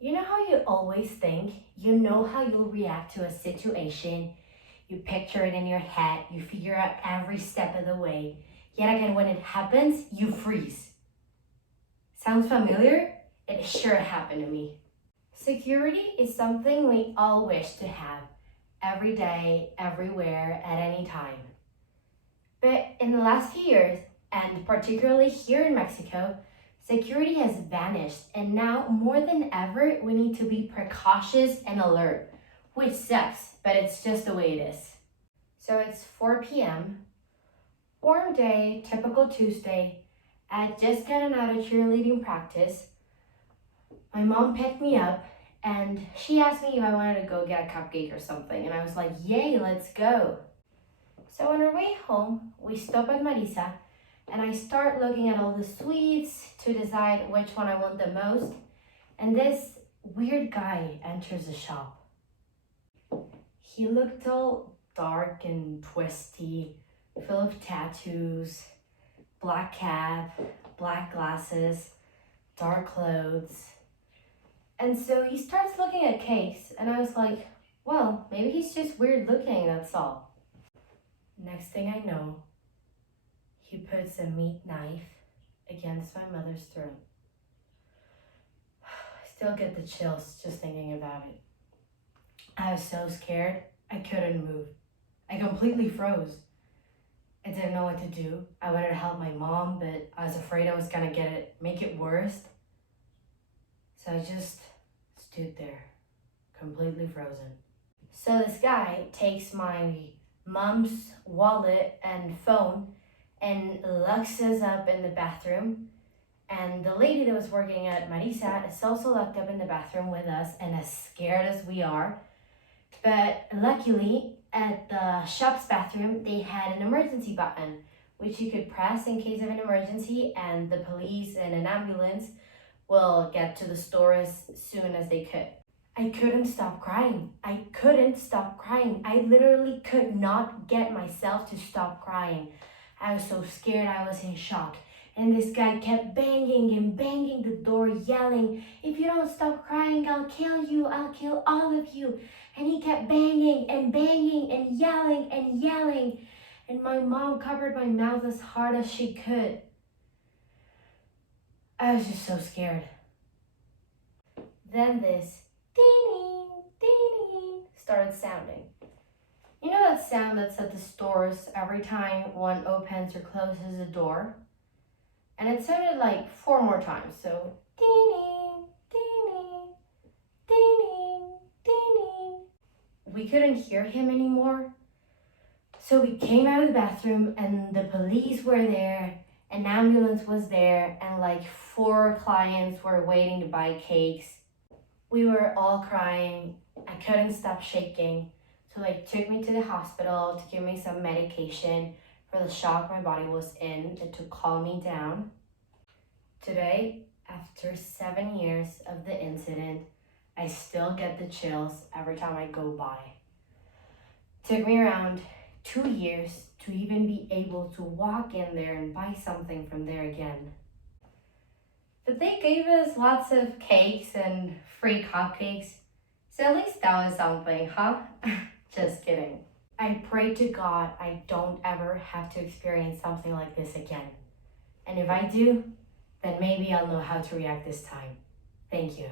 You know how you always think you know how you'll react to a situation? You picture it in your head, you figure out every step of the way. Yet again, when it happens, you freeze. Sounds familiar? It sure happened to me. Security is something we all wish to have every day, everywhere, at any time. But in the last few years, and particularly here in Mexico, security has vanished, and now more than ever, we need to be precautious and alert, which sucks, but it's just the way it is. So it's 4 p.m., warm day, typical Tuesday. I had just gotten out of cheerleading practice. My mom picked me up and she asked me if I wanted to go get a cupcake or something, and I was like, yay, let's go. So on our way home, we stop at Marisa, and I start looking at all the sweets to decide which one I want the most. And this weird guy enters the shop. He looked all dark and twisty, full of tattoos, black cap, black glasses, dark clothes. And so he starts looking at cakes, and I was like, well, maybe he's just weird looking, that's all. Next thing I know, he puts a meat knife against my mother's throat. I still get the chills just thinking about it. I was so scared, I couldn't move. I completely froze. I didn't know what to do. I wanted to help my mom, but I was afraid I was gonna make it worse. So I just stood there, completely frozen. So this guy takes my mom's wallet and phone and locks us up in the bathroom. And the lady that was working at Marisa is also locked up in the bathroom with us, and as scared as we are. But luckily, at the shop's bathroom, they had an emergency button, which you could press in case of an emergency, and the police and an ambulance will get to the store as soon as they could. I couldn't stop crying. I literally could not get myself to stop crying. I was so scared, I was in shock. And this guy kept banging and banging the door, yelling, if you don't stop crying, I'll kill you, I'll kill all of you. And he kept banging and banging and yelling and yelling. And my mom covered my mouth as hard as she could. I was just so scared. Then this ding, ding started sounding. You know that sound that's at the stores every time one opens or closes a door? And it sounded like 4 more times. So ding, ding, ding, ding. We couldn't hear him anymore. So we came out of the bathroom and the police were there, an ambulance was there, and like 4 clients were waiting to buy cakes. We were all crying. I couldn't stop shaking. So they took me to the hospital to give me some medication for the shock my body was in and to calm me down. Today, after 7 years of the incident, I still get the chills every time I go by. It took me around 2 years to even be able to walk in there and buy something from there again. But they gave us lots of cakes and free cupcakes, so at least that was something, huh? Just kidding. I pray to God I don't ever have to experience something like this again. And if I do, then maybe I'll know how to react this time. Thank you.